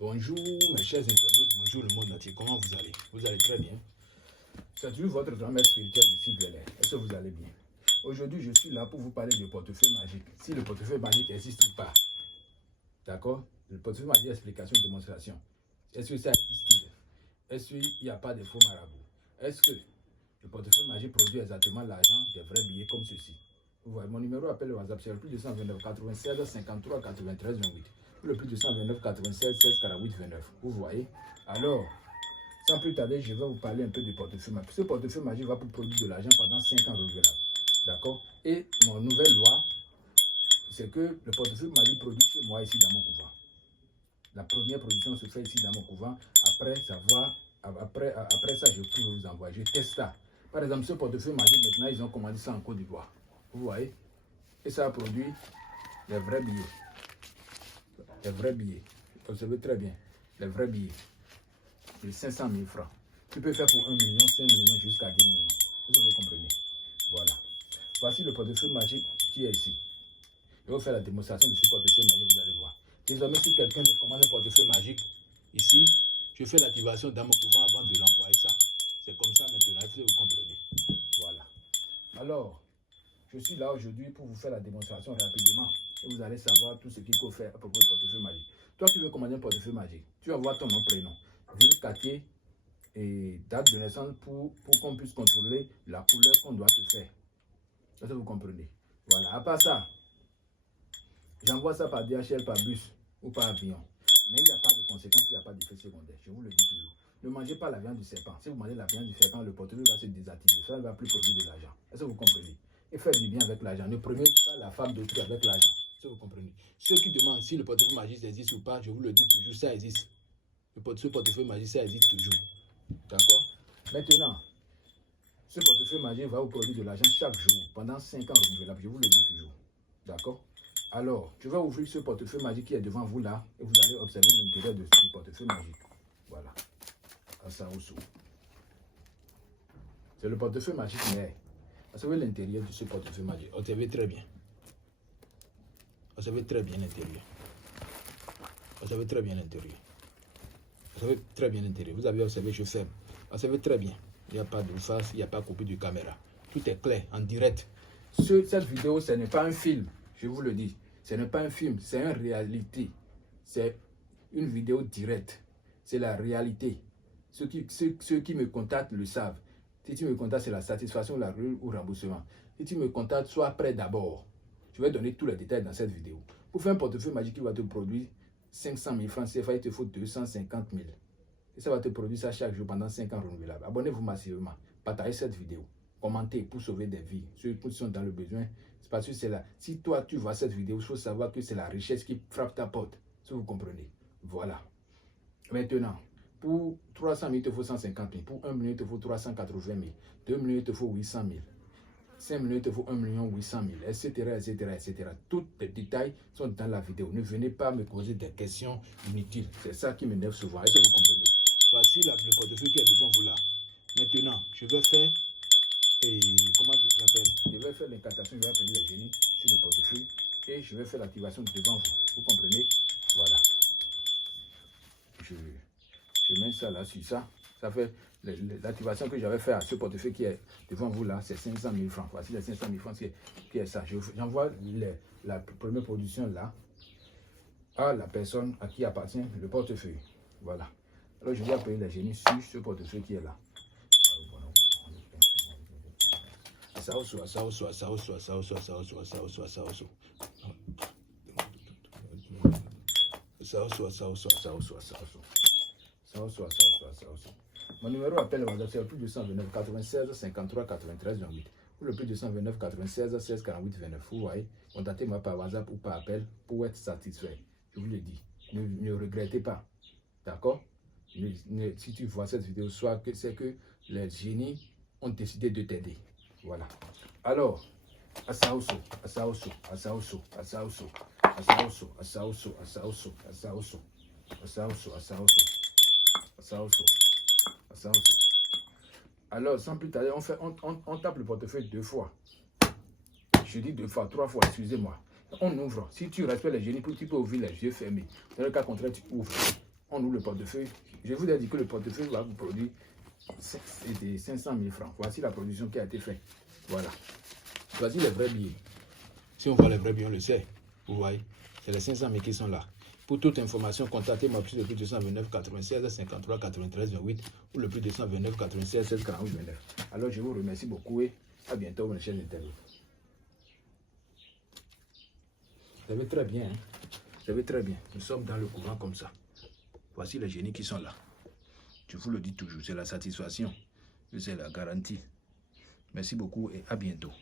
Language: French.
Bonjour mes chers internautes, bonjour le monde entier, comment vous allez? Vous allez très bien. C'est toujours votre grand-mère spirituelle d'ici Bel-Air. Est-ce que vous allez bien? Aujourd'hui, je suis là pour vous parler de portefeuille magique. Si le portefeuille magique existe ou pas. D'accord? Le portefeuille magique, explication, démonstration. Est-ce que ça existe? Est-ce qu'il n'y a pas de faux marabouts? Est-ce que le portefeuille magique produit exactement l'argent des vrais billets comme ceci? Vous voyez, mon numéro appelle le WhatsApp, c'est le plus 229 96 53 93 28. Le plus 229 96 16 48 29. Vous voyez? Alors, sans plus tarder, je vais vous parler un peu du portefeuille magique. Ce portefeuille magique va pour produire de l'argent pendant 5 ans renouvelable. D'accord? Et mon nouvelle loi, c'est que le portefeuille magique produit chez moi ici dans mon couvent. La première production se fait ici dans mon couvent. Après ça, je peux vous envoyer. Je teste ça. Par exemple, ce portefeuille magique, maintenant, ils ont commandé ça en Côte d'Ivoire. Vous voyez? Et ça a produit les vrais billets. Les vrais billets. Vous savez très bien. Les vrais billets. De 500 000 francs. Tu peux faire pour 1 million, 5 millions jusqu'à 10 millions. Est-ce que vous comprenez? Voilà. Voici le portefeuille magique qui est ici. Je vais vous faire la démonstration de ce portefeuille magique, vous allez voir. Désormais, si quelqu'un me commande un portefeuille magique, ici, je fais l'activation dans mon couvent avant de l'envoyer ça. C'est comme ça maintenant, il faut que vous compreniez. Voilà. Alors, je suis là aujourd'hui pour vous faire la démonstration rapidement. Et vous allez savoir tout ce qu'il faut faire à propos du portefeuille magique. Toi qui veux commander un portefeuille magique, tu vas voir ton nom, prénom, ville, quartier et date de naissance pour qu'on puisse contrôler la couleur qu'on doit te faire. Est-ce que vous comprenez? Voilà. À part ça, j'envoie ça par DHL, par bus ou par avion. Mais il n'y a pas de conséquences, il n'y a pas d'effet secondaire. Je vous le dis toujours. Ne mangez pas la viande du serpent. Si vous mangez la viande du serpent, le portefeuille va se désactiver. Ça ne va plus produire de l'argent. Est-ce que vous comprenez? Et faites du bien avec l'argent. Ne prenez pas la femme d'autrui avec l'argent. Est-ce que vous comprenez? Ceux qui demandent si le portefeuille magique existe ou pas, je vous le dis toujours, ça existe. Ce portefeuille magique, ça existe toujours. D'accord? Maintenant, ce portefeuille magique va vous produire de l'argent chaque jour, pendant 5 ans renouvelables. Je vous le dis toujours. D'accord? Alors, je vais ouvrir ce portefeuille magique qui est devant vous là, et vous allez observer l'intérieur du portefeuille magique. Voilà. Asaoso. C'est le portefeuille magique, mais observez l'intérieur de ce portefeuille magique. Observez très bien. Observez très bien l'intérieur. Observez très bien l'intérieur. Observez très bien l'intérieur. Vous avez observé, je ferme. Observez très bien. Il n'y a pas de face, il n'y a pas de copie de caméra. Tout est clair, en direct. Cette vidéo, ce n'est pas un film, je vous le dis. Ce n'est pas un film, c'est une réalité. C'est une vidéo directe. C'est la réalité. Ceux qui me contactent le savent. Si tu me contactes, c'est la satisfaction, la rue ou remboursement. Si tu me contactes, sois prêt d'abord. Je vais donner tous les détails dans cette vidéo. Pour faire un portefeuille magique qui va te produire 500 000 francs CFA, il te faut 250 000. Et ça va te produire ça chaque jour pendant 5 ans renouvelables. Abonnez-vous massivement. Partagez cette vidéo. Commentez pour sauver des vies. Ceux qui sont dans le besoin, c'est parce que c'est là. Si toi tu vois cette vidéo, il faut savoir que c'est la richesse qui frappe ta porte. Si vous comprenez. Voilà. Maintenant, pour 300 000, il te faut 150 000. Pour 1 million, il te faut 380 000. 2 millions, il te faut 800 000. 5 millions, il te faut 1 800 000, etc., etc., etc. Tous les détails sont dans la vidéo. Ne venez pas me poser des questions inutiles. C'est ça qui m'énerve souvent. Est-ce que vous comprenez? Voici le portefeuille qui est devant vous là. Maintenant, je vais faire, comment je l'appelle? Je vais faire l'incantation, je vais appeler les génies sur le portefeuille et je vais faire l'activation devant vous. Vous comprenez? Voilà. Je mets ça là sur ça. Ça fait l'activation que j'avais fait à ce portefeuille qui est devant vous là, c'est 500 000 francs. Voici les 500 000 francs qui est ça. J'envoie la première production là à la personne à qui appartient le portefeuille. Voilà. Alors je vais appeler les génies sur ce portefeuille qui est là. Asaoso, asaoso, asaoso, asaoso, asaoso, asaoso, asaoso. Asaoso, asaoso, asaoso, asaoso. Mon numéro appel WhatsApp c'est le plus 229 96 53 93 28 ou le plus 229 96 16 48 29. Vous voyez, contactez-moi par WhatsApp ou par appel pour être satisfait. Je vous le dis, ne regrettez pas. D'accord? Si tu vois cette vidéo, soit que c'est que les génies ont décidé de t'aider. Voilà. Alors, asaoso, asaoso, asaoso, asaoso, asaoso, asaoso, asaoso, asaoso, asaoso, asaoso. Asaoso. Alors, sans plus tarder, on tape le portefeuille 2 fois. Je dis 2 fois, 3 fois, excusez-moi. On ouvre. Si tu respectes les génies, tu peux ouvrir les yeux fermés. Dans le cas contraire, tu ouvres. on ouvre le portefeuille. Je vous ai dit que le portefeuille va vous produire 500 000 francs. Voici la production qui a été faite. Voilà. Voici les vrais billets. Si on voit les vrais billets, on le sait. Vous voyez, c'est les 500 000 qui sont là. Pour toute information, contactez-moi plus le plus 229 96 53 93 28 ou le plus 229 96 16 48 29. Alors je vous remercie beaucoup et à bientôt, mes chers internautes. Vous savez très bien, hein? Vous savez très bien. Nous sommes dans le courant comme ça. Voici les génies qui sont là. Je vous le dis toujours, c'est la satisfaction. C'est la garantie. Merci beaucoup et à bientôt.